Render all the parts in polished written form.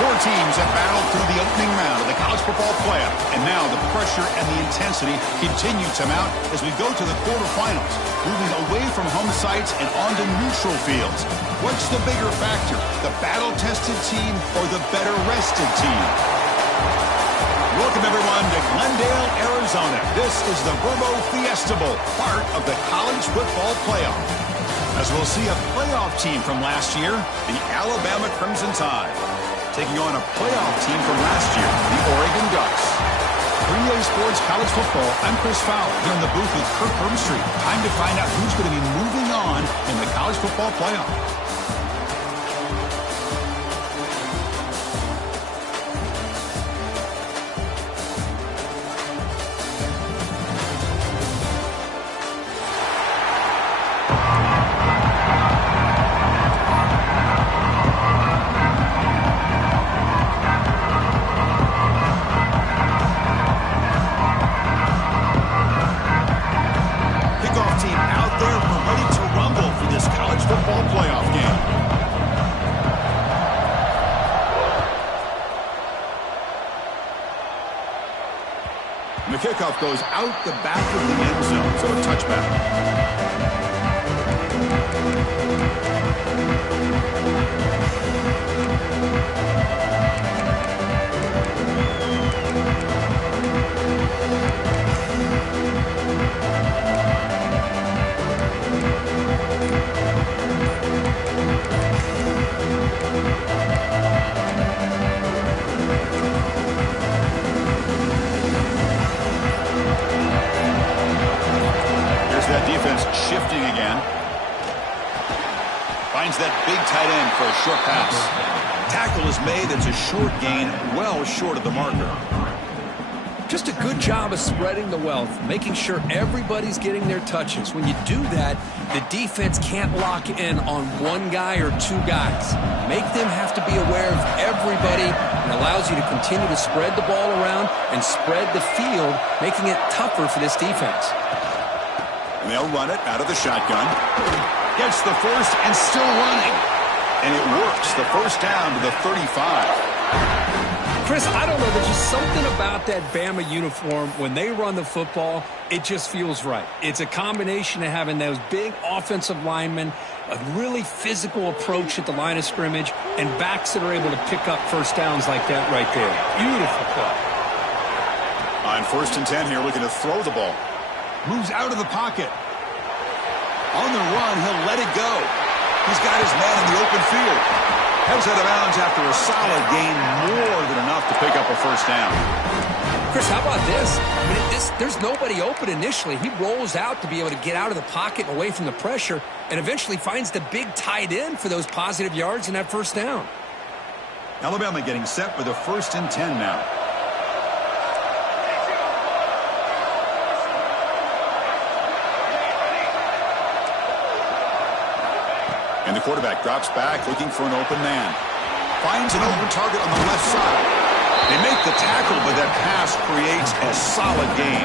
Four teams have battled through the opening round of the college football playoff, and now the pressure and the intensity continue to mount as we go to the quarterfinals, moving away from home sites and onto neutral fields. What's the bigger factor, the battle-tested team or the better-rested team? Welcome, everyone, to Glendale, Arizona. This is the Bama Fiesta Bowl, part of the college football playoff. As we'll see a playoff team from last year, the Alabama Crimson Tide, taking on a playoff team from last year, the Oregon Ducks. For EA Sports College Football, I'm Chris Fowler here in the booth with Kirk Herbstreit. Time to find out who's going to be moving on in the college football playoff. The kickoff goes out the back of the end zone, so a touchback. That defense shifting again. Finds that big tight end for a short pass. Tackle is made. It's a short gain, well short of the marker. Just a good job of spreading the wealth, making sure everybody's getting their touches. When you do that, the defense can't lock in on one guy or two guys. Make them have to be aware of everybody, and allows you to continue to spread the ball around and spread the field, making it tougher for this defense. And they'll run it out of the shotgun. Gets the first and still running. And it works. The first down to the 35. Chris, I don't know. There's just something about that Bama uniform. When they run the football, it just feels right. It's a combination of having those big offensive linemen, a really physical approach at the line of scrimmage, and backs that are able to pick up first downs like that right there. Beautiful play. On 1st and 10 here, looking to throw the ball. Moves out of the pocket. On the run, he'll let it go. He's got his man in the open field. Heads out of bounds after a solid gain, more than enough to pick up a first down. Chris, how about this? I mean, there's nobody open initially. He rolls out to be able to get out of the pocket and away from the pressure, and eventually finds the big tight end for those positive yards and that first down. Alabama getting set for the 1st and 10 now. And the quarterback drops back, looking for an open man. Finds an open target on the left side. They make the tackle, but that pass creates a solid gain.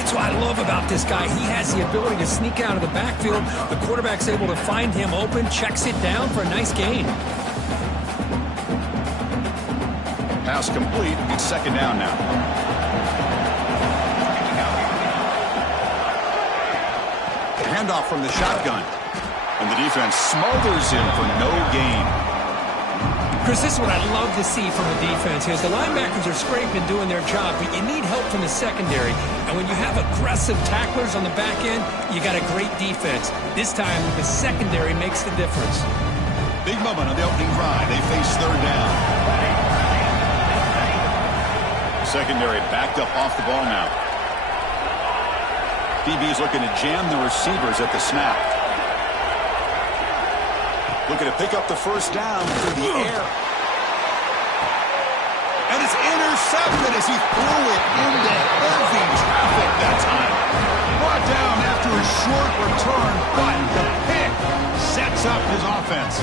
That's what I love about this guy. He has the ability to sneak out of the backfield. The quarterback's able to find him open, checks it down for a nice gain. Pass complete. It's 2nd down now. Handoff from the shotgun. And the defense smothers him for no gain. Chris, this is what I love to see from the defense here. The linebackers are scraping, doing their job, but you need help from the secondary. And when you have aggressive tacklers on the back end, you got a great defense. This time, the secondary makes the difference. Big moment on the opening drive. They face 3rd down. Secondary backed up off the ball now. DB's looking to jam the receivers at the snap. Looking to pick up the first down through the air. And it's intercepted as he threw it into heavy traffic that time. Brought down after a short return, but the pick sets up his offense.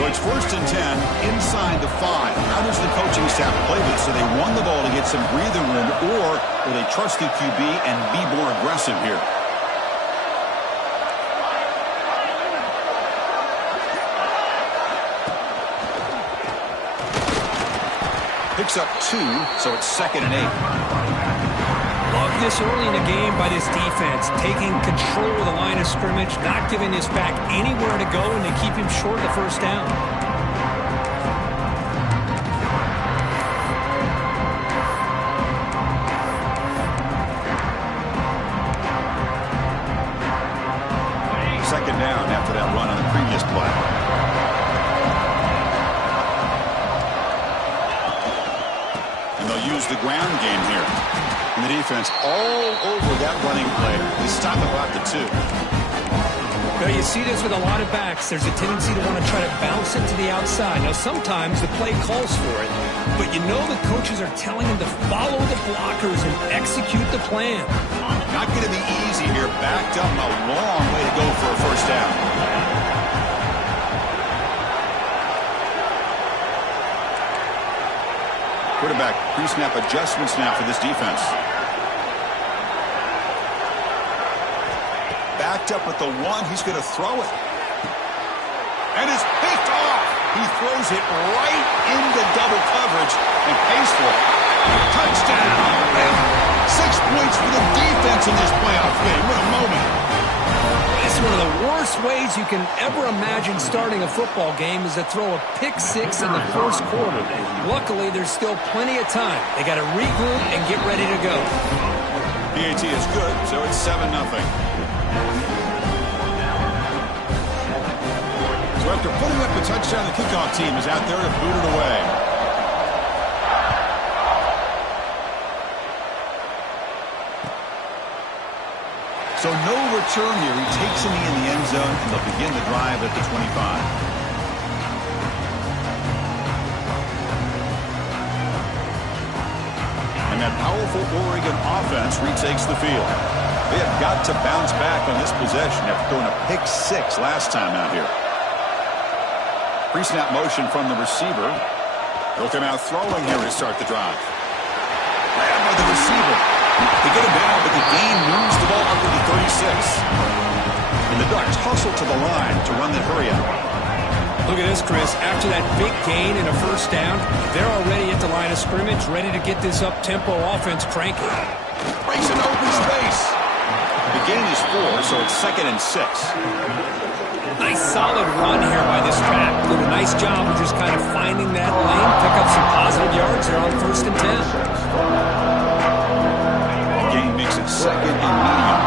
So it's 1st and 10 inside the 5. How does the coaching staff play this? So they run the ball to get some breathing room, or will they trust the QB and be more aggressive here? Picks up 2, so it's 2nd and 8. Love this early in the game by this defense, taking control of the line of scrimmage, not giving this back anywhere to go, and they keep him short of the first down. Second down after that run on the previous play. And they'll use the ground game here. And the defense all over that running play. They stop about the 2. Well, you see this with a lot of backs. There's a tendency to want to try to bounce it to the outside. Now, sometimes the play calls for it, but you know the coaches are telling them to follow the blockers and execute the plan. Not going to be easy here. Backed up a long way to go for a first down. Quarterback pre-snap adjustments now for this defense. Backed up at the 1. He's going to throw it. And it's picked off. He throws it right into double coverage and pays for it. Touchdown. 6 points for the defense in this playoff game. What a moment. It's one of the worst ways you can ever imagine starting a football game is to throw a pick-6 in the first quarter. Luckily, there's still plenty of time. They got to regroup and get ready to go. PAT is good, so it's 7-0. So after putting up the touchdown, the kickoff team is out there to boot it away. So no return here. He takes him in the end zone, and they'll begin the drive at the 25. And that powerful Oregon offense retakes the field. They have got to bounce back on this possession after throwing a pick-6 last time out here. Pre-snap motion from the receiver. They'll come out throwing here to start the drive. Grabbed by the receiver. They get him down, but the gain moves the ball up to the 36. And the Ducks hustle to the line to run the hurry up. Look at this, Chris. After that big gain and a first down, they're already at the line of scrimmage, ready to get this up-tempo offense cranking. Breaks an open space. The gain is 4, so it's 2nd and 6. Nice solid run here by this track. Did a nice job of just kind of finding that lane, pick up some positive yards there on 1st and 10. Gain makes it 2nd and medium.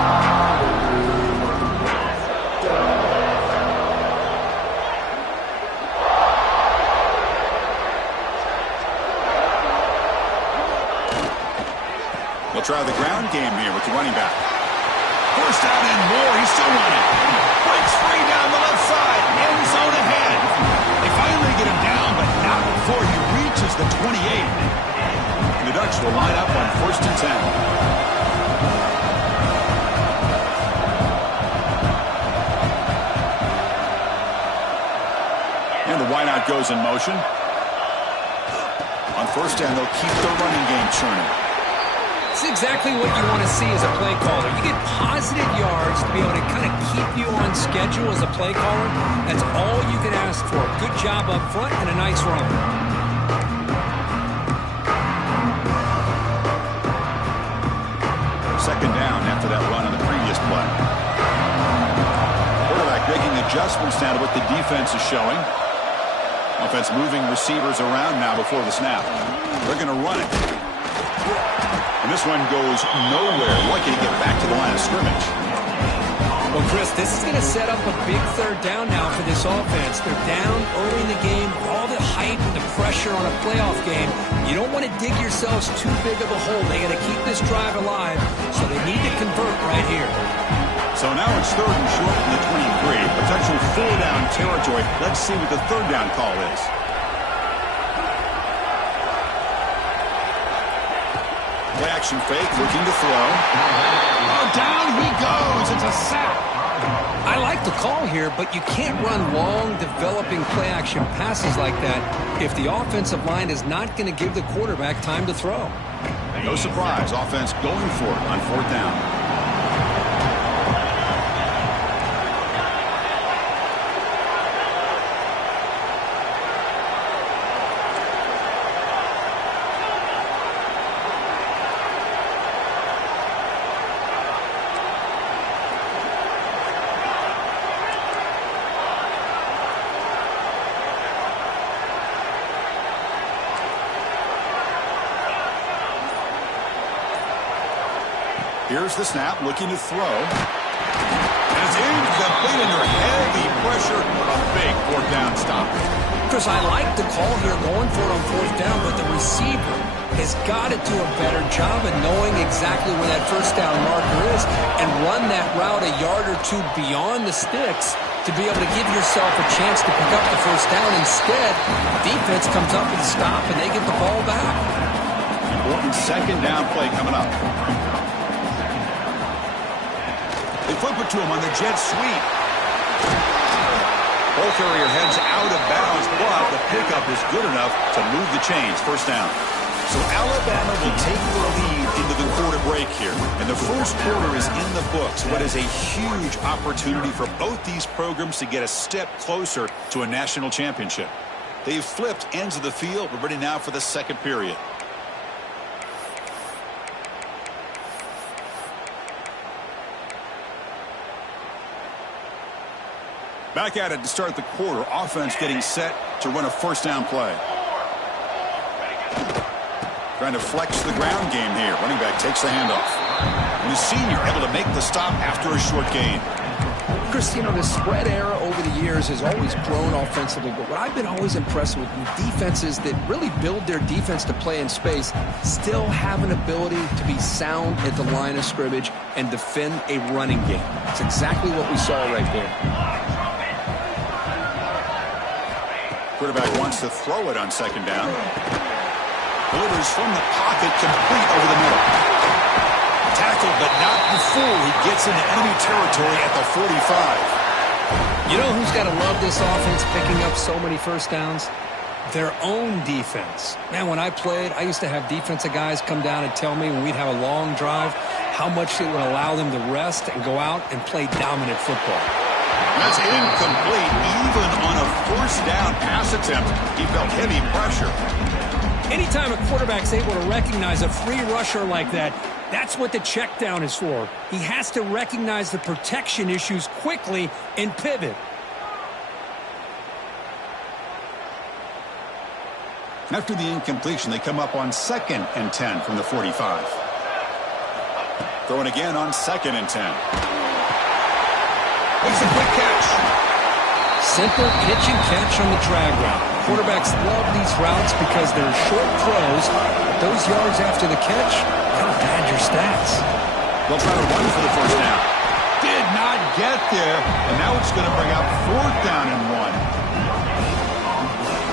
They'll try the ground game here with the running back. First down and more. He's still running. Breaks free down the left side. End zone ahead. They finally get him down, but not before he reaches the 28. And the Ducks will line up on 1st and 10. And the wideout goes in motion. On 1st down, they'll keep the running game churning. It's exactly what you want to see as a play caller. You get positive yards to be able to kind of keep you on schedule as a play caller. That's all you can ask for. Good job up front and a nice run. Second down after that run on the previous play. Quarterback making adjustments now to what the defense is showing. Offense moving receivers around now before the snap. They're going to run it. And this one goes nowhere. Lucky to get back to the line of scrimmage. Well, Chris, this is going to set up a big 3rd down now for this offense. They're down early in the game. All the hype and the pressure on a playoff game. You don't want to dig yourselves too big of a hole. They got to keep this drive alive, so they need to convert right here. So now it's 3rd and short from the 23. Potential 4-down territory. Let's see what the 3rd down call is. Play action fake, looking to throw. Oh, down he goes. It's a sack. I like the call here, but you can't run long, developing play-action passes like that if the offensive line is not going to give the quarterback time to throw. No surprise, offense going for it on 4th down. Here's the snap, looking to throw. And it's incomplete under heavy pressure. A big 4th down stop. Chris, I like the call here going for it on 4th down, but the receiver has got to do a better job of knowing exactly where that 1st down marker is and run that route a yard or two beyond the sticks to be able to give yourself a chance to pick up the 1st down. Instead, defense comes up with a stop and they get the ball back. Important 2nd down play coming up. They flip it to him on the jet sweep. Ball carrier heads out of bounds, but the pickup is good enough to move the chains. 1st down. So Alabama will take the lead into the quarter break here. And the 1st quarter is in the books. What is a huge opportunity for both these programs to get a step closer to a national championship. They've flipped ends of the field. We're ready now for the 2nd period. Back at it to start the quarter. Offense getting set to run a 1st down play. Trying to flex the ground game here. Running back takes the handoff. And the senior able to make the stop after a short gain. Chris, you know, the spread era over the years has always grown offensively, but what I've been always impressed with defenses that really build their defense to play in space still have an ability to be sound at the line of scrimmage and defend a running game. It's exactly what we saw right there. Quarterback wants to throw it on 2nd down. Delivers from the pocket, complete over the middle. Tackled, but not before he gets into enemy territory at the 45. You know who's got to love this offense picking up so many 1st downs? Their own defense. Man, when I played, I used to have defensive guys come down and tell me when we'd have a long drive how much it would allow them to rest and go out and play dominant football. That's incomplete. Even on a 1st down pass attempt, he felt heavy pressure. Anytime a quarterback's able to recognize a free rusher like that, that's what the check down is for. He has to recognize the protection issues quickly and pivot. After the incompletion, they come up on 2nd and 10 from the 45. Throwing again on 2nd and 10. Makes a quick catch. Simple pitch and catch on the drag route. Quarterbacks love these routes because they're short throws, but those yards after the catch kind of pad your stats. They'll try to run for the 1st down. Did not get there, and now it's going to bring up 4th down and 1.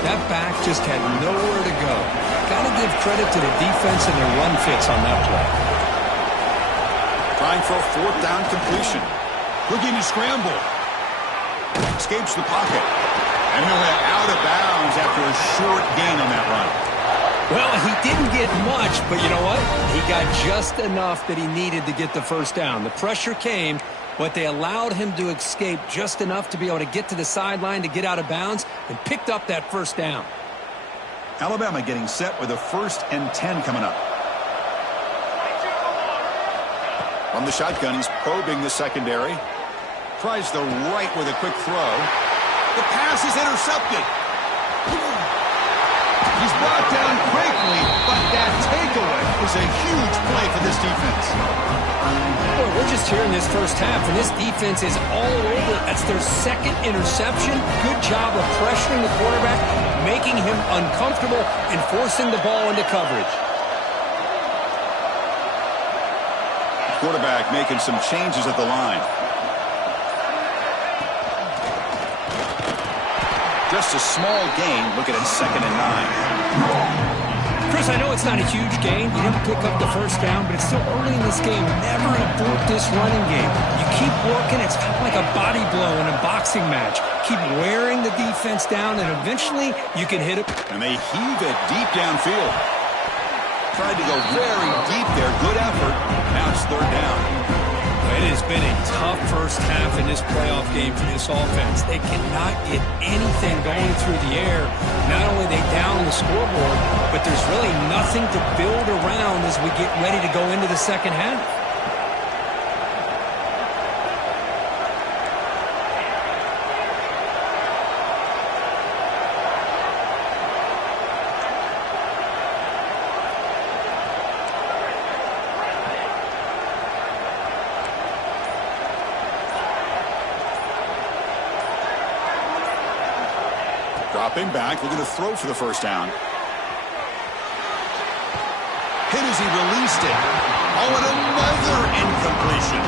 That back just had nowhere to go. Got to give credit to the defense and their run fits on that play. Trying for a 4th down completion. Looking to scramble. Escapes the pocket. And he'll head out of bounds after a short gain on that run. Well, he didn't get much, but you know what? He got just enough that he needed to get the 1st down. The pressure came, but they allowed him to escape just enough to be able to get to the sideline to get out of bounds and picked up that 1st down. Alabama getting set with a 1st and 10 coming up. From the shotgun, he's probing the secondary. Tries the right with a quick throw. The pass is intercepted. He's brought down quickly, but that takeaway is a huge play for this defense. Boy, we're just here in this 1st half, and this defense is all over. That's their 2nd interception. Good job of pressuring the quarterback, making him uncomfortable, and forcing the ball into coverage. Quarterback making some changes at the line. Just a small gain. Looking at 2nd and 9. Chris, I know it's not a huge gain. You didn't pick up the first down, but it's still early in this game. Never abort this running game. You keep working. It's kind of like a body blow in a boxing match. Keep wearing the defense down, and eventually you can hit it. And they heave it deep downfield. Tried to go very deep there. Good effort. Now it's third down. It has been a tough first half in this playoff game for this offense. They cannot get anything going through the air. Not only are they down the scoreboard, but there's really nothing to build around as we get ready to go into the second half. Dropping back, looking to throw for the first down. Hit as he released it. Oh, and another incompletion.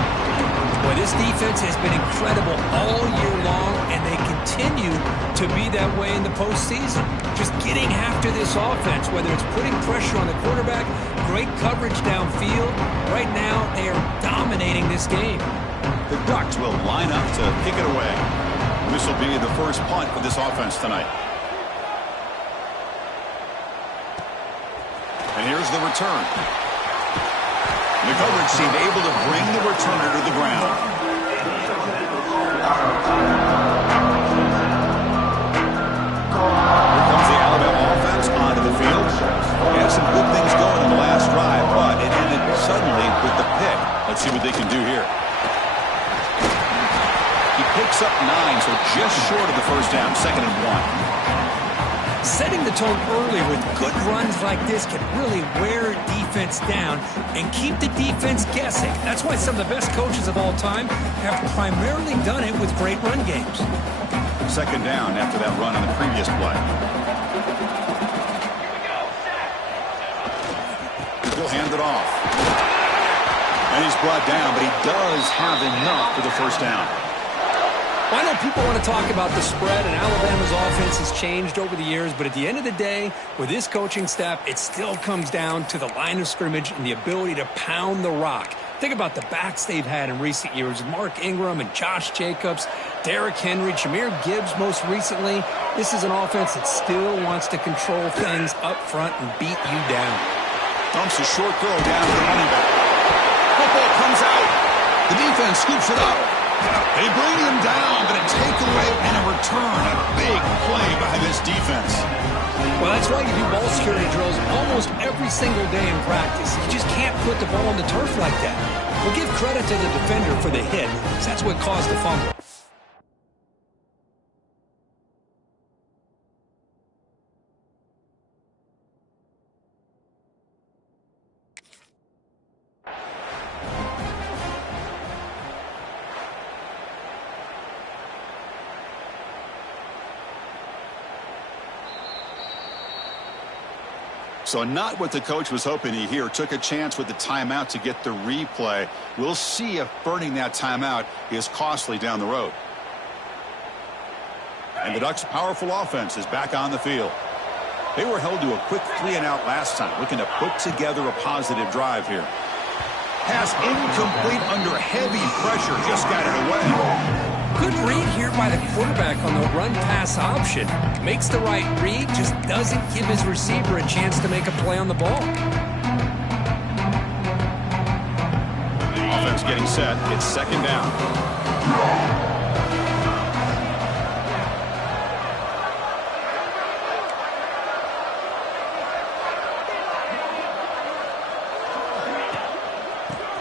Boy, this defense has been incredible all year long, and they continue to be that way in the postseason. Just getting after this offense, whether it's putting pressure on the quarterback, great coverage downfield. Right now, they are dominating this game. The Ducks will line up to kick it away. This will be the first punt for this offense tonight. And here's the return. The coverage team able to bring the returner to the ground. Here comes the Alabama offense onto the field. They had some good things going in the last drive, but it ended suddenly with the pick. Let's see what they can do here. He picks up 9, so just short of the first down, 2nd and 1. Setting the tone early with good runs like this can really wear defense down and keep the defense guessing. That's why some of the best coaches of all time have primarily done it with great run games. 2nd down after that run on the previous play. He'll hand it off. And he's brought down, but he does have enough for the first down. Well, I know people want to talk about the spread, and Alabama's offense has changed over the years, but at the end of the day, with this coaching staff, it still comes down to the line of scrimmage and the ability to pound the rock. Think about the backs they've had in recent years, Mark Ingram and Josh Jacobs, Derrick Henry, Jahmyr Gibbs most recently. This is an offense that still wants to control things up front and beat you down. Dumps a short throw down to the running back. Football comes out. The defense scoops it up. They bring him down, but a takeaway and a return. A big play by this defense. Well, that's why you do ball security drills almost every single day in practice. You just can't put the ball on the turf like that. We'll give credit to the defender for the hit, because that's what caused the fumble. So not what the coach was hoping to hear. Took a chance with the timeout to get the replay. We'll see if burning that timeout is costly down the road. And the Ducks' powerful offense is back on the field. They were held to a quick 3-and-out last time, looking to put together a positive drive here. Pass incomplete under heavy pressure, just got it away. Good read here by the quarterback on the run-pass option. Makes the right read, just doesn't give his receiver a chance to make a play on the ball. Offense getting set. It's 2nd down.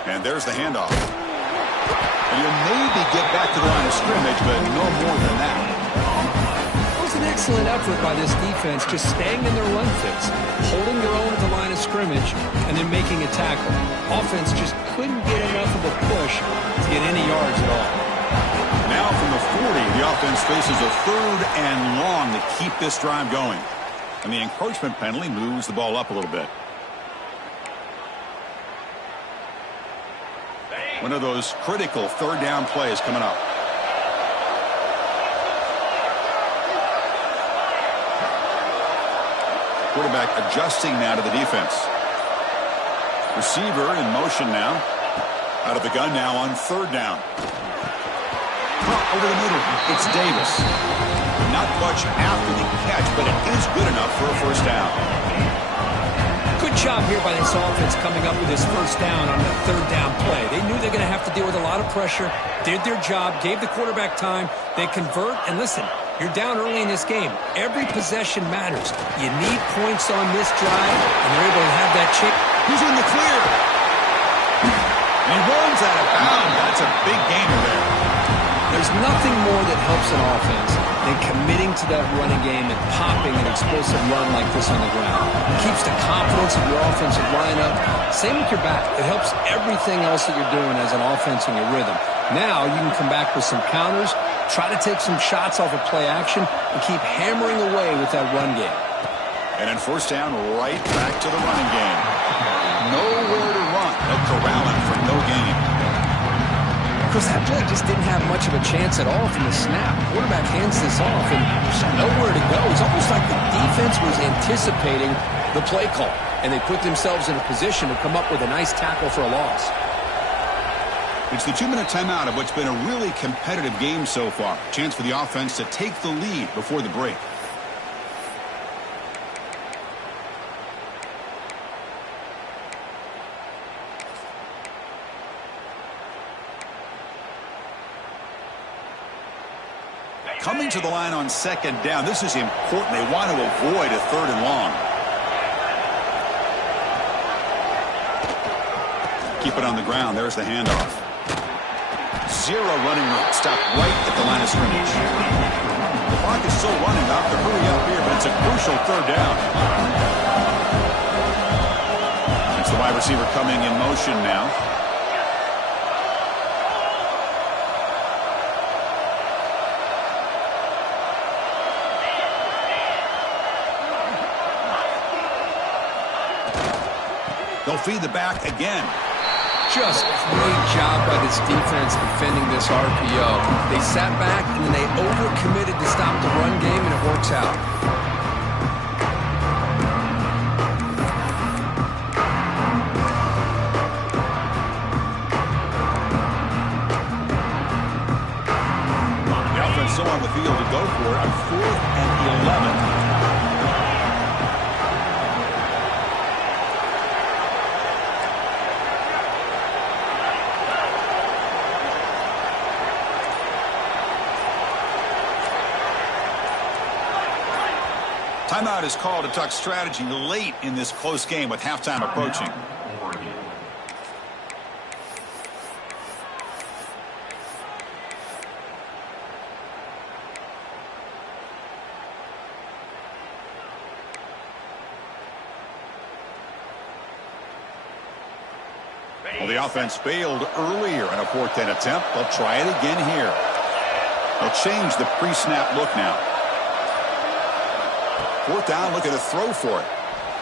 And there's the handoff. And you'll maybe get back to the line of scrimmage, but no more than that. It was an excellent effort by this defense, just staying in their run fits, holding their own at the line of scrimmage, and then making a tackle. Offense just couldn't get enough of a push to get any yards at all. Now from the 40, the offense faces a 3rd and long to keep this drive going. And the encroachment penalty moves the ball up a little bit. One of those critical 3rd down plays coming up. quarterback adjusting now to the defense. Receiver in motion now. Out of the gun now on third down. Caught over the middle. It's Davis. Not much after the catch, but it is good enough for a first down. Good job here by this offense coming up with his first down on the third down play. They knew they're going to have to deal with a lot of pressure, did their job, gave the quarterback time. They convert, and listen, you're down early in this game. Every possession matters. You need points on this drive, and they're able to have that chip. Who's in the clear? And he runs out of bounds. That's a big gainer there. There's nothing more that helps an offense than committing to that running game and popping an explosive run like this on the ground. It keeps the confidence of your offensive lineup. Same with your back. It helps everything else that you're doing as an offense in your rhythm. Now you can come back with some counters, try to take some shots off of play action, and keep hammering away with that run game. And then first down, right back to the running game. Nowhere to run. They'll corral him for no gain. Because that play just didn't have much of a chance at all from the snap. Quarterback hands this off, and there's nowhere to go. It's almost like the defense was anticipating the play call, and they put themselves in a position to come up with a nice tackle for a loss. It's the 2-minute timeout of what's been a really competitive game so far. Chance for the offense to take the lead before the break. Coming to the line on second down. This is important. They want to avoid a third and long. Keep it on the ground. There's the handoff. Zero running room. Stopped right at the line of scrimmage. The clock is still running. Not to hurry up here, but it's a crucial third down. It's the wide receiver coming in motion now. They'll feed the back again. Just great job by this defense defending this RPO. They sat back, and then they overcommitted to stop the run game, and it works out. The offense still on the field to go for it on 4th and 11. Timeout is called to talk strategy late in this close game with halftime approaching. Well, the offense failed earlier in a 4th and attempt. They'll try it again here. They'll change the pre-snap look now. 4th down, looking to throw for it.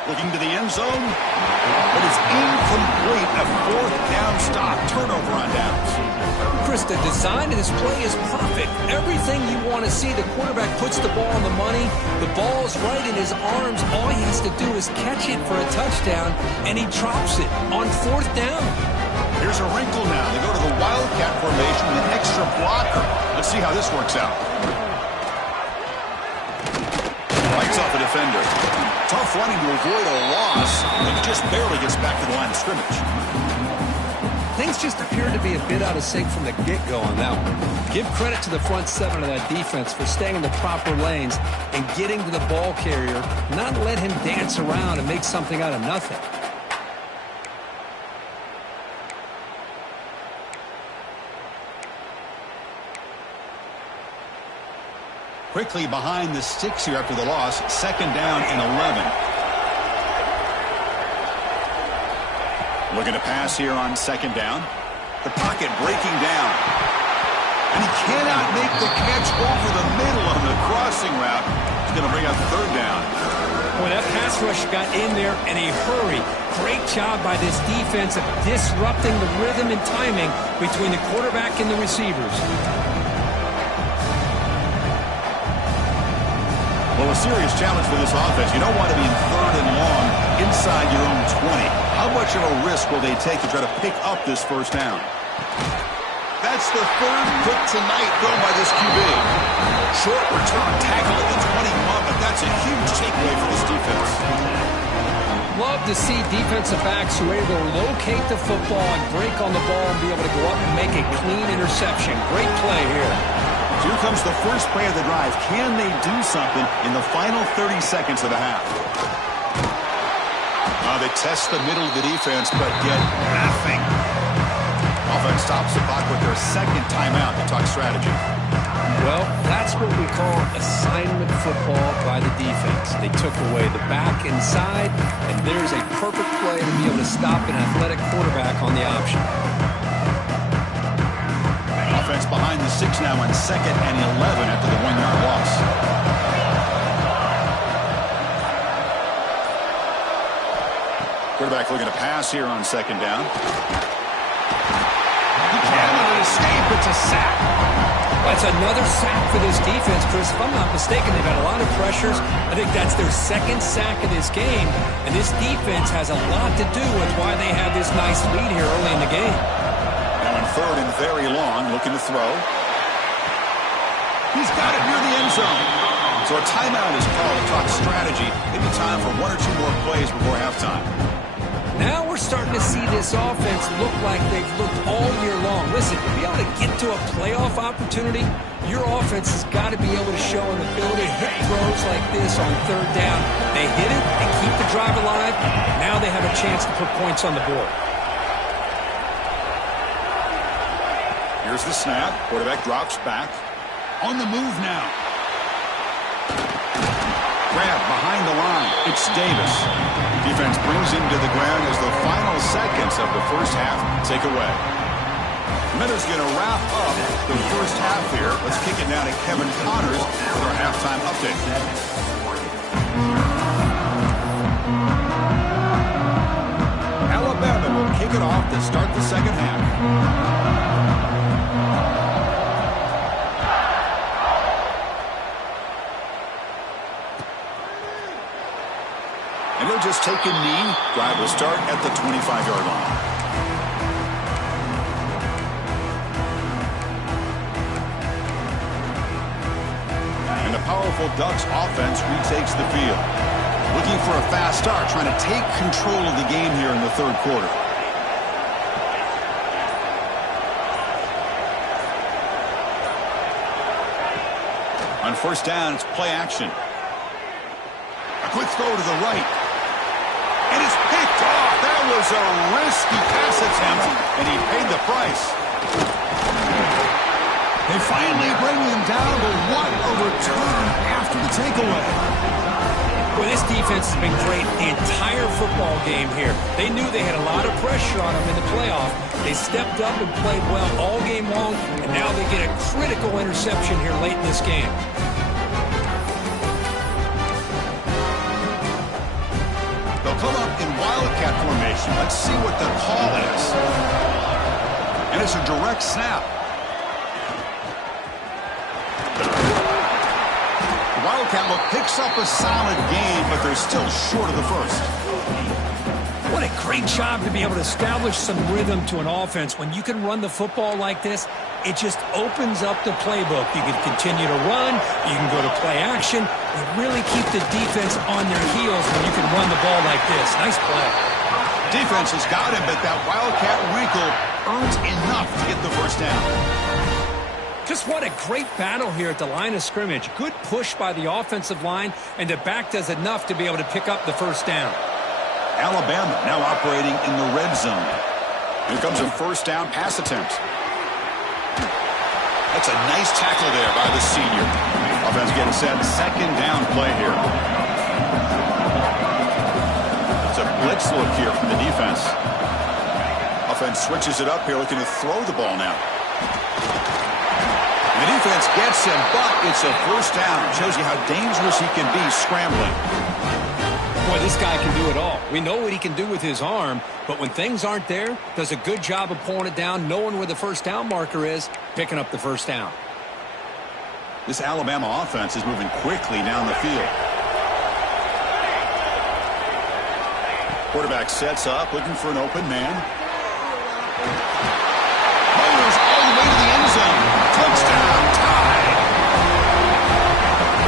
Looking to the end zone, but it's incomplete. A 4th down stop. Turnover on downs. Chris, the design of this play is perfect. Everything you want to see. The quarterback puts the ball on the money. The ball's right in his arms. All he has to do is catch it for a touchdown, and he drops it on 4th down. Here's a wrinkle now. They go to the Wildcat formation with an extra blocker. Let's see how this works out. Lights off a defender. Tough running to avoid a loss, and just barely gets back to the line of scrimmage. Things just appeared to be a bit out of sync from the get-go on that one. Give credit to the front 7 of that defense for staying in the proper lanes and getting to the ball carrier, not let him dance around and make something out of nothing. Quickly behind the sticks here after the loss. 2nd down and 11. Looking to pass here on 2nd down. The pocket breaking down. And he cannot make the catch over the middle on the crossing route. He's going to bring up 3rd down. Boy, that pass rush got in there in a hurry. Great job by this defense of disrupting the rhythm and timing between the quarterback and the receivers. Well, a serious challenge for this offense. You don't want to be in 3rd and long inside your own 20. How much of a risk will they take to try to pick up this first down? That's the 3rd pick tonight thrown by this QB. Short return tackle at the 21, but that's a huge takeaway for this defense. Love to see defensive backs who are able to locate the football and break on the ball and be able to go up and make a clean interception. Great play here. Here comes the first play of the drive. Can they do something in the final 30 seconds of the half? They test the middle of the defense, but get nothing. Offense stops the clock with their 2nd timeout to talk strategy. Well, that's what we call assignment football by the defense. They took away the back inside, and there's a perfect play to be able to stop an athletic quarterback on the option. Offense behind the 6 now on 2nd and 11 after the 1-yard loss. Quarterback looking to pass here on 2nd down. He cannot escape. It's a sack. That's another sack for this defense, Chris. If I'm not mistaken, they've had a lot of pressures. I think that's their 2nd sack of this game, and this defense has a lot to do with why they had this nice lead here early in the game. Now in 3rd and very long, looking to throw. He's got it near the end zone. So a timeout is called to talk strategy. Maybe time for 1 or 2 more plays before halftime. Now we're starting to see this offense look like they've looked all year long. Listen, to be able to get to a playoff opportunity, your offense has got to be able to show an ability to hit throws like this on 3rd down. They hit it, they keep the drive alive. Now they have a chance to put points on the board. Here's the snap. Quarterback drops back. On the move now. Grab behind the line. It's Davis. Defense brings him to the ground as the final seconds of the first half take away. Miller's going to wrap up the first half here. Let's kick it down to Kevin Connors with our halftime update. Alabama will kick it off to start the second half. And they'll just take a knee. Drive will start at the 25-yard line. And the powerful Ducks offense retakes the field. Looking for a fast start, trying to take control of the game here in the 3rd quarter. On 1st down, it's play action. A quick throw to the right. And it's picked off. That was a risky pass attempt, and he paid the price. They finally bring him down, but what a return after the takeaway. Well, this defense has been great the entire football game here. They knew they had a lot of pressure on them in the playoff. They stepped up and played well all game long, and now they get a critical interception here late in this game. Come up in Wildcat formation. Let's see what the call is. And it's a direct snap. The Wildcat look picks up a solid gain, but they're still short of the first. What a great job to be able to establish some rhythm to an offense. When you can run the football like this, it just opens up the playbook. You can continue to run. You can go to play action. And really keep the defense on their heels when you can run the ball like this. Nice play. Defense has got him, but that Wildcat wrinkle earns enough to get the first down. Just what a great battle here at the line of scrimmage. Good push by the offensive line, and the back does enough to be able to pick up the first down. Alabama now operating in the red zone. Here comes a 1st down pass attempt. That's a nice tackle there by the senior. Offense getting set. 2nd down play here. It's a blitz look here from the defense. Offense switches it up here, looking to throw the ball now. And the defense gets him, but it's a 1st down. Shows you how dangerous he can be scrambling. Boy, this guy can do it all. We know what he can do with his arm, but when things aren't there, does a good job of pulling it down, knowing where the 1st down marker is, picking up the 1st down. This Alabama offense is moving quickly down the field. Quarterback sets up, looking for an open man. Fires all the way to the end zone. Touchdown, tie.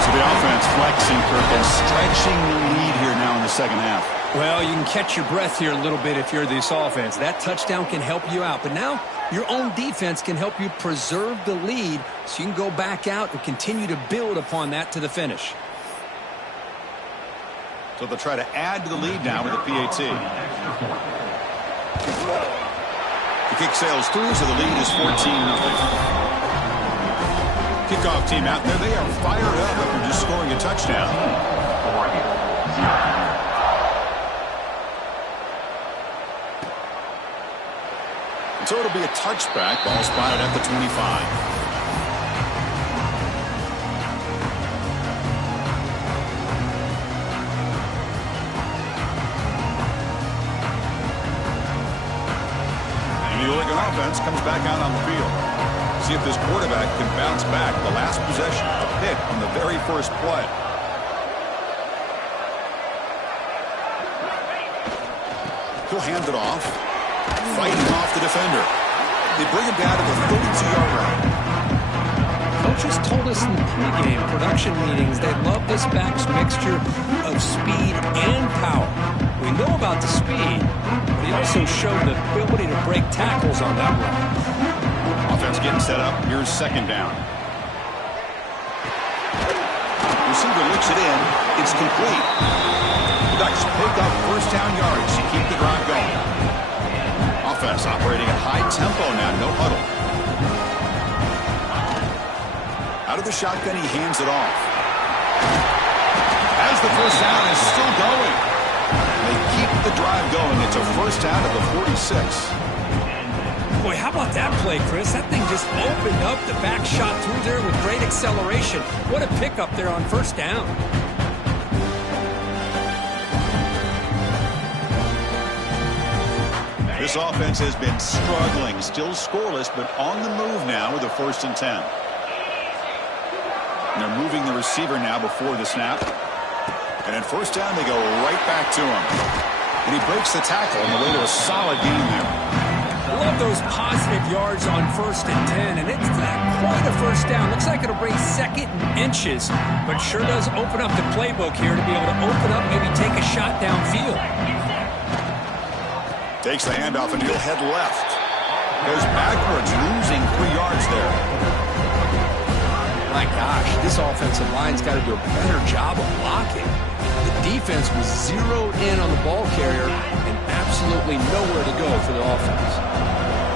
So the offense flexing, Kirk, and stretching the lead here now in the second half. Well, you can catch your breath here a little bit if you're this offense. That touchdown can help you out. But now your own defense can help you preserve the lead so you can go back out and continue to build upon that to the finish. So they'll try to add to the lead now with a PAT. The kick sails through, so the lead is 14-0. Kickoff team out there. They are fired up after just scoring a touchdown. And so it'll be a touchback. Ball spotted at the 25. Offense comes back out on the field. See if this quarterback can bounce back. The last possession, a pick on the very first play. He'll hand it off. Fighting off the defender. They bring him down to the 32-yard line. Coaches told us in the pregame production meetings they love this back's mixture of speed and power. We know about the speed, but he also showed the ability to break tackles on that run. Offense getting set up. Here's second down. Receiver looks it in. It's complete. The Ducks pick up first down yards to keep the drive going. Offense operating at high tempo now. No huddle. Out of the shotgun, he hands it off. As the first down is still going. They keep the drive going. It's a first down at the 46. Boy, how about that play, Chris? That thing just opened up. The back shot through there with great acceleration. What a pickup there on first down. This offense has been struggling. Still scoreless, but on the move now with a 1st and 10. And they're moving the receiver now before the snap. And at first down, they go right back to him. And he breaks the tackle on the way to a solid gain there. I love those positive yards on 1st and 10. And it's not quite a first down. Looks like it'll bring second and inches. But sure does open up the playbook here to be able to open up, maybe take a shot downfield. Takes the handoff and he'll head left. Goes backwards, losing 3 yards there. My gosh, this offensive line's got to do a better job of blocking. The defense was zeroed in on the ball carrier and absolutely nowhere to go for the offense.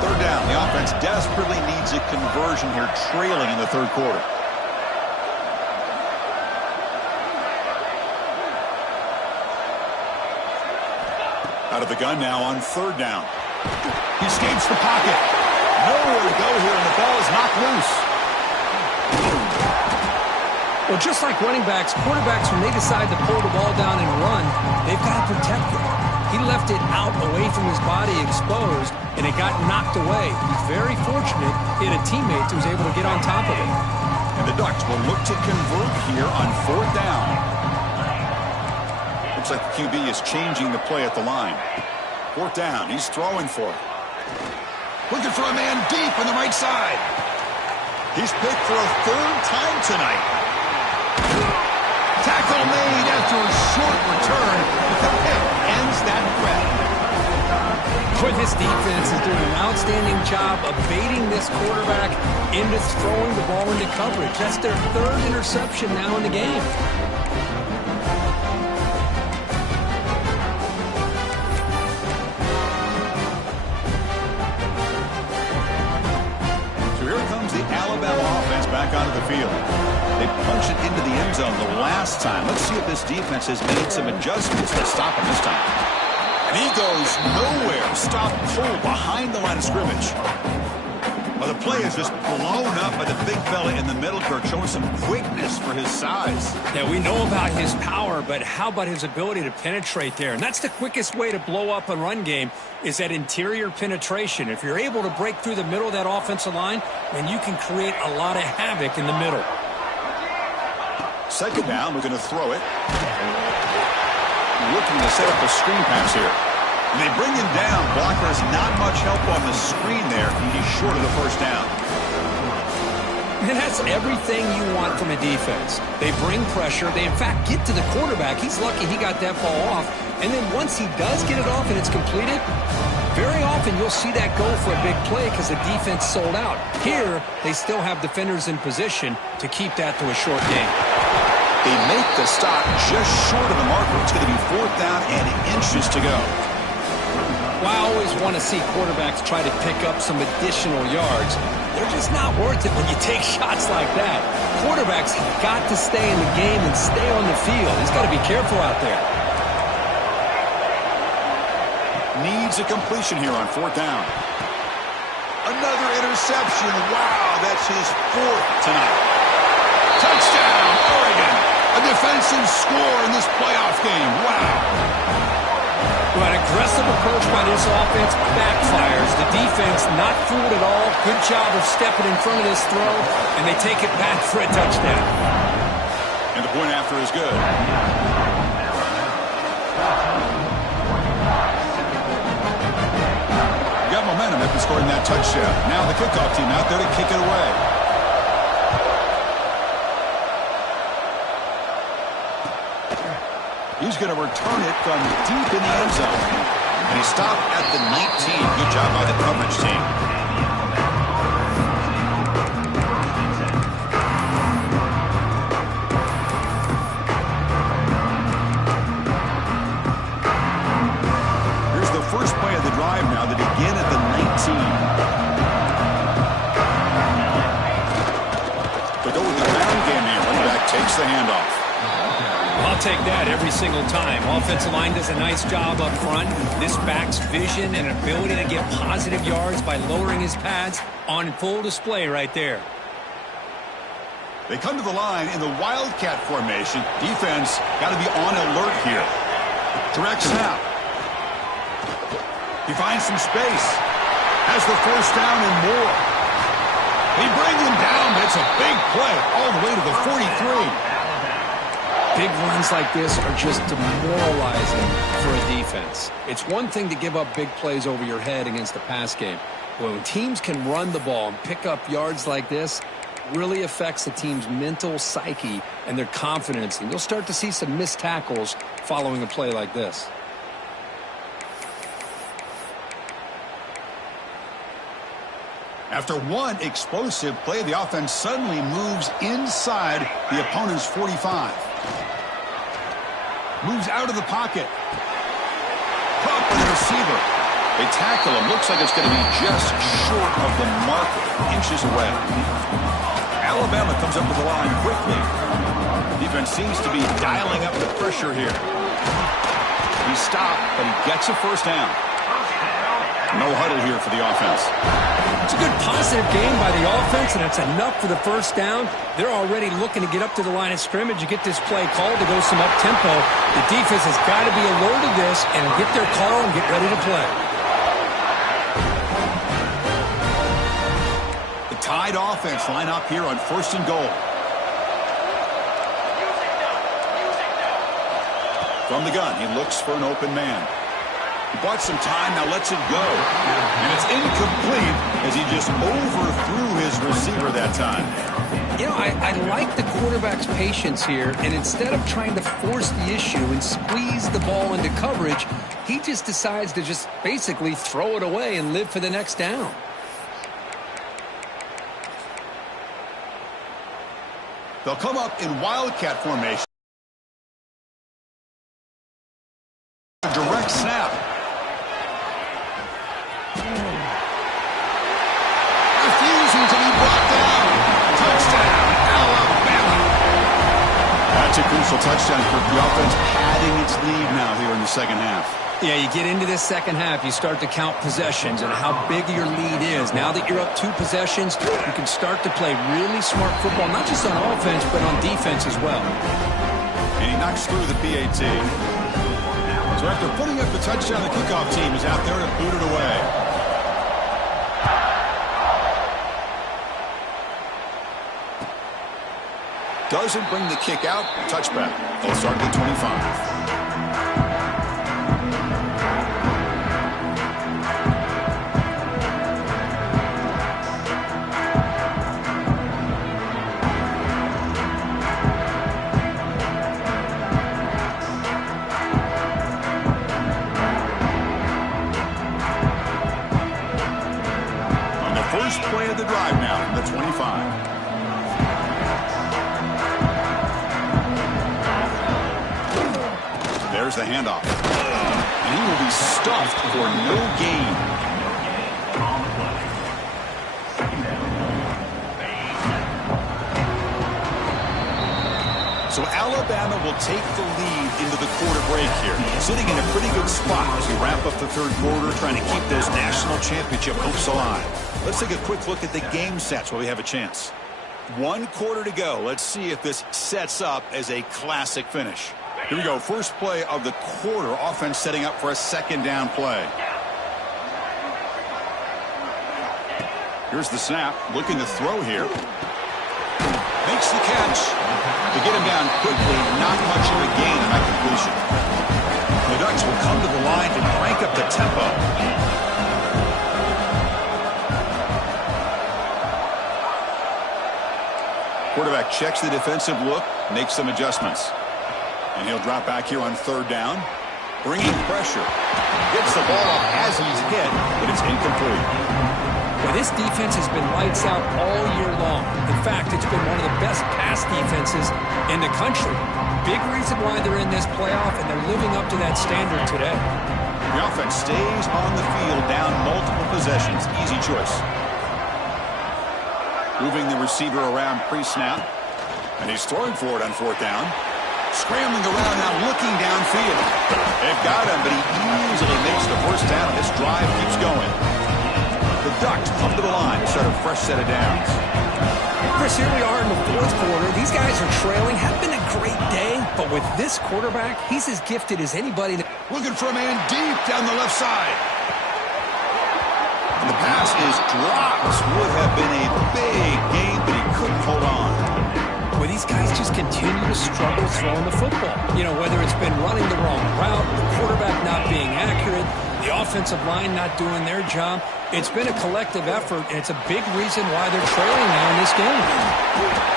Third down. The offense desperately needs a conversion here, trailing in the third quarter. Out of the gun now on third down. He escapes the pocket. Nowhere to go here, and the ball is knocked loose. Well, just like running backs, quarterbacks, when they decide to pull the ball down and run, they've got to protect it. He left it out away from his body exposed, and it got knocked away. He's very fortunate he had a teammate who was able to get on top of it. And the Ducks will look to convert here on fourth down. Looks like the QB is changing the play at the line. Fourth down. He's throwing for it. Looking for a man deep on the right side. He's picked for a third time tonight. Tackle made after a short return, but the pick ends that threat. Boy, this defense is doing an outstanding job of baiting this quarterback into throwing the ball into coverage. That's their third interception now in the game. So here comes the Alabama offense back onto the field. They punched it into the end zone the last time. Let's see if this defense has made some adjustments to stop him this time. And he goes nowhere. Stop pull behind the line of scrimmage. Well, the play is just blown up by the big fella in the middle, Kirk, showing some quickness for his size. Yeah, we know about his power, but how about his ability to penetrate there? And that's the quickest way to blow up a run game is that interior penetration. If you're able to break through the middle of that offensive line, then you can create a lot of havoc in the middle. Second down, we're going to throw it. Looking to set up a screen pass here. They bring him down. Blocker's not much help on the screen there. He's short of the first down. And that's everything you want from a defense. They bring pressure. They, in fact, get to the quarterback. He's lucky he got that ball off. And then once he does get it off and it's completed, very often you'll see that go for a big play because the defense sold out. Here, they still have defenders in position to keep that to a short game. They make the stop just short of the marker. It's going to be fourth down and inches to go. Well, I always want to see quarterbacks try to pick up some additional yards. They're just not worth it when you take shots like that. Quarterbacks have got to stay in the game and stay on the field. He's got to be careful out there. Needs a completion here on fourth down. Another interception. Wow, that's his fourth tonight. Touchdown, Oregon. A defensive score in this playoff game. Wow. Well, an aggressive approach by this offense backfires. The defense not fooled at all. Good job of stepping in front of this throw, and they take it back for a touchdown. And the point after is good. Got momentum after scoring that touchdown. Now the kickoff team out there to kick it away. He's going to return it from deep in the end zone. And he stopped at the 19. Good job by the coverage team. Here's the first play of the drive now that begin at the 19. They go with the ground game here. Running back takes the handoff. I'll take that every single time. Offensive line does a nice job up front. This back's vision and ability to get positive yards by lowering his pads on full display right there. They come to the line in the Wildcat formation. Defense got to be on alert here. Direct snap. He finds some space. Has the first down and more. They bring him down, but it's a big play all the way to the 43. Big runs like this are just demoralizing for a defense. It's one thing to give up big plays over your head against the pass game. But when teams can run the ball and pick up yards like this, it really affects the team's mental psyche and their confidence. And you'll start to see some missed tackles following a play like this. After one explosive play, the offense suddenly moves inside the opponent's 45. Moves out of the pocket. Caught by the receiver. They tackle him. Looks like it's going to be just short of the marker. Inches away. Alabama comes up with the line quickly. Defense seems to be dialing up the pressure here. He stopped, but he gets a first down. No huddle here for the offense. It's a good positive game by the offense, and it's enough for the first down. They're already looking to get up to the line of scrimmage and get this play called to go some up-tempo. The defense has got to be alert of this and get their call and get ready to play. The tied offense line up here on first and goal. From the gun, he looks for an open man. He bought some time, now lets it go. And it's incomplete as he just overthrew his receiver that time. You know, I like the quarterback's patience here, and instead of trying to force the issue and squeeze the ball into coverage, he just decides to just basically throw it away and live for the next down. They'll come up in Wildcat formation. A direct snap. Refusing to be brought down. Touchdown, Alabama. That's a crucial touchdown for the offense, padding its lead now here in the second half. Yeah, you get into this second half, you start to count possessions and how big your lead is. Now that you're up 2 possessions, you can start to play really smart football, not just on offense, but on defense as well. And he knocks through the PAT. So after putting up the touchdown, the kickoff team is out there to boot it away. Doesn't bring the kick out. Touchback. They'll start at the 25. First play of the drive now from the 25. There's the handoff. And he will be stuffed for no gain. So Alabama will take the lead into the quarter break here. Sitting in a pretty good spot as we wrap up the third quarter, trying to keep those national championship hopes alive. Let's take a quick look at the game sets while we have a chance. 1 quarter to go. Let's see if this sets up as a classic finish. Here we go. First play of the quarter. Offense setting up for a second down play. Here's the snap. Looking to throw here. Makes the catch. To get him down quickly, not much of a gain on that completion. The Ducks will come to the line to crank up the tempo. Quarterback checks the defensive look, makes some adjustments. And he'll drop back here on third down. Bringing pressure. Gets the ball up as he's hit, but it's incomplete. Well, this defense has been lights out all year long. In fact, it's been one of the best pass defenses in the country. Big reason why they're in this playoff, and they're living up to that standard today. The offense stays on the field, down multiple possessions. Easy choice. Moving the receiver around pre-snap. And he's throwing for it on fourth down. Scrambling around now, looking downfield. They've got him, but he easily makes the first down. This drive keeps going. The Ducks come to the line to start a fresh set of downs. Chris, here we are in the fourth quarter. These guys are trailing. Have been a great day, but with this quarterback, he's as gifted as anybody. Looking for a man deep down the left side. And the pass is dropped. Would have been a big gain, but he couldn't hold on. Well, these guys just continue to struggle throwing the football. You know, whether it's been running the wrong route, the quarterback not being accurate, the offensive line not doing their job. It's been a collective effort, and it's a big reason why they're trailing now in this game.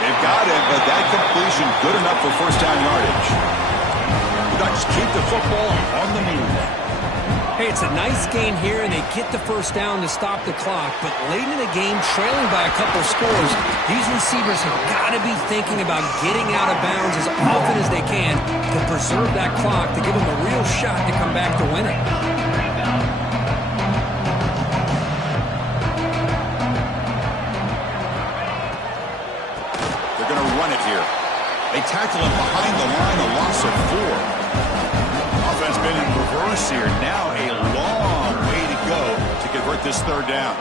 They've got it, but that completion good enough for first down yardage. The Ducks keep the football on the move. Hey, it's a nice game here, and they get the first down to stop the clock. But late in the game, trailing by a couple scores, these receivers have got to be thinking about getting out of bounds as often as they can to preserve that clock, to give them a real shot to come back to win it. They're going to run it here. They tackle him behind the line, a loss of 4. Offense been in reverse here. Now a long way to go to convert this third down.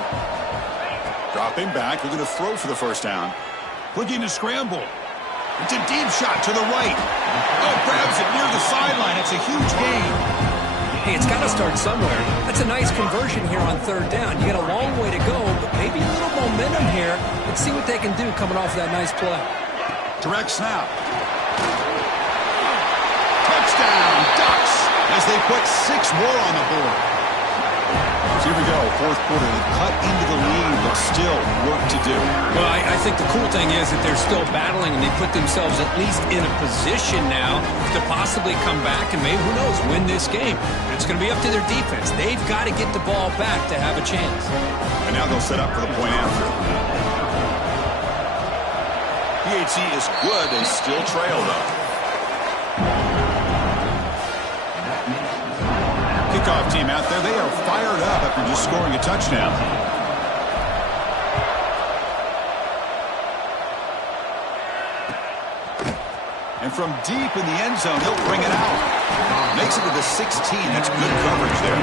Dropping back. We're going to throw for the first down. Looking to scramble. It's a deep shot to the right. Oh, grabs it near the sideline. It's a huge gain. Hey, it's got to start somewhere. That's a nice conversion here on third down. You got a long way to go, but maybe a little momentum here. Let's see what they can do coming off that nice play. Direct snap. Touchdown, Ducks, as they put 6 more on the board. So here we go, fourth quarter. They cut into the lead, but still work to do. Well, I think the cool thing is that they're still battling, and they put themselves at least in a position now to possibly come back and maybe, who knows, win this game. It's going to be up to their defense. They've got to get the ball back to have a chance. And now they'll set up for the point after. PHC is good. They still trail, though. Kickoff team out there. They are fired up after just scoring a touchdown. And from deep in the end zone, he'll bring it out. Makes it to the 16. That's good coverage there.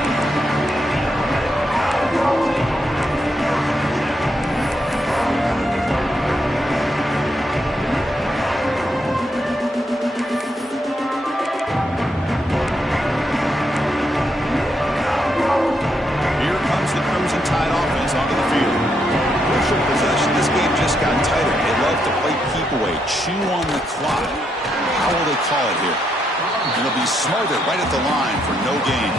Onto the field. Crucial possession. This game just got tighter. They love to play keep away. chew on the clock. How will they call it here? It'll be smothered right at the line for no gain.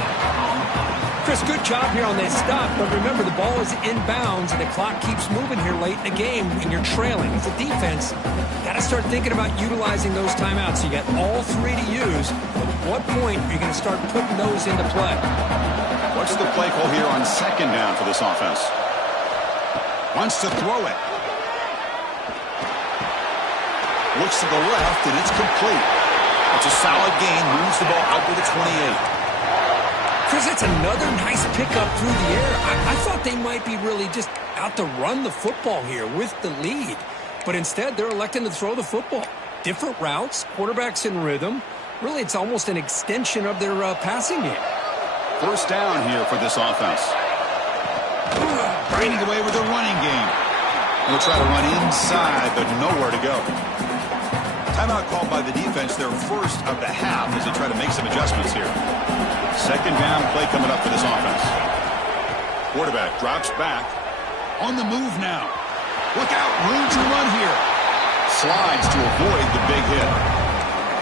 Chris, good job here on that stop, but remember the ball is inbounds and the clock keeps moving here late in the game and you're trailing. As a defense, got to start thinking about utilizing those timeouts. You got all three to use. At what point are you going to start putting those into play? What's the play call here on second down for this offense? Wants to throw it. Looks to the left, and it's complete. It's a solid gain. Moves the ball out to the 28. Chris, it's another nice pickup through the air. I thought they might be really just out to run the football here with the lead. But instead, they're electing to throw the football. Different routes, quarterbacks in rhythm. Really, it's almost an extension of their passing game. First down here for this offense. Draining away with the running game. They'll try to run inside, but nowhere to go. Timeout called by the defense, their first of the half, as they try to make some adjustments here. Second down play coming up for this offense. Quarterback drops back. On the move now. Look out, room to run here. Slides to avoid the big hit.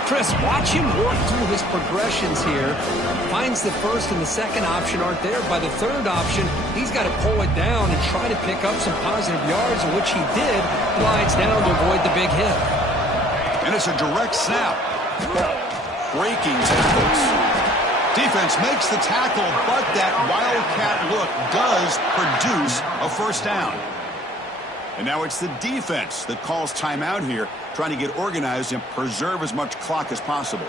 Chris, watch him work through his progressions here. Finds the first and the second option aren't there. By the third option, he's got to pull it down and try to pick up some positive yards, which he did. Glides down to avoid the big hit. And it's a direct snap. Breaking tackles. Defense makes the tackle, but that wildcat look does produce a first down. And now it's the defense that calls timeout here, trying to get organized and preserve as much clock as possible.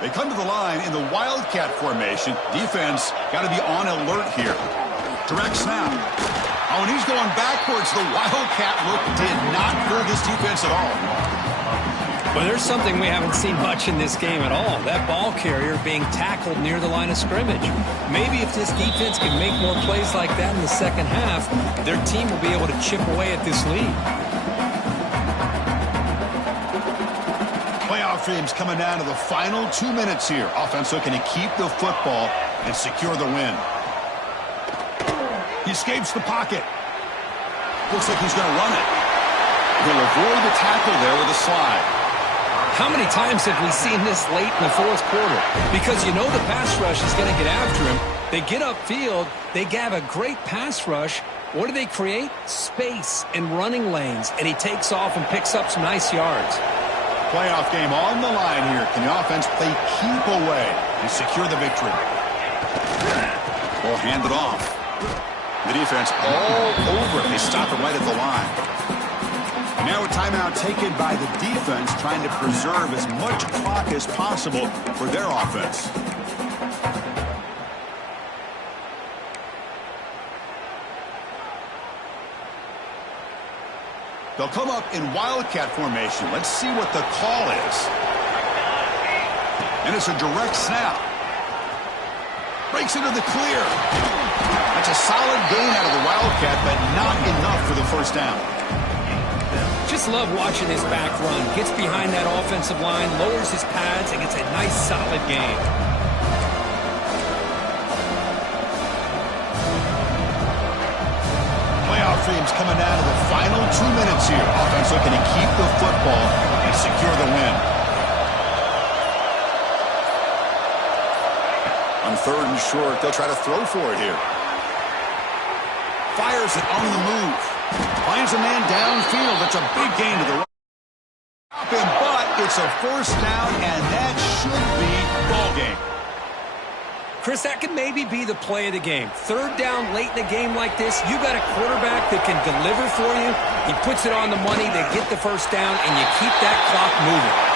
They come to the line in the wildcat formation. Defense got to be on alert here. Direct snap. Oh, and he's going backwards. The wildcat look did not fool this defense at all. Well, there's something we haven't seen much in this game at all. That ball carrier being tackled near the line of scrimmage. Maybe if this defense can make more plays like that in the second half, their team will be able to chip away at this lead. Playoff dreams coming down to the final 2 minutes here. Offense looking to keep the football and secure the win. He escapes the pocket. Looks like he's going to run it. He'll avoid the tackle there with a slide. How many times have we seen this late in the fourth quarter? Because you know the pass rush is going to get after him. They get upfield. They have a great pass rush. What do they create? Space and running lanes. And he takes off and picks up some nice yards. Playoff game on the line here. Can the offense play keep away and secure the victory? Ball handed off. The defense all over it. They stop it right at the line. Now a timeout taken by the defense, trying to preserve as much clock as possible for their offense. They'll come up in wildcat formation. Let's see what the call is. And it's a direct snap. Breaks into the clear. That's a solid gain out of the wildcat, but not enough for the first down. Just love watching his back run. Gets behind that offensive line, lowers his pads, and gets a nice solid gain. Playoff dreams coming down to the final 2 minutes here. Offense looking to keep the football and secure the win. On third and short, they'll try to throw for it here. Fires it on the move. Finds a man downfield. That's a big gain to the right. But it's a first down, and that should be ball game. Chris, that could maybe be the play of the game. Third down late in a game like this, you got a quarterback that can deliver for you. He puts it on the money, they get the first down, and you keep that clock moving.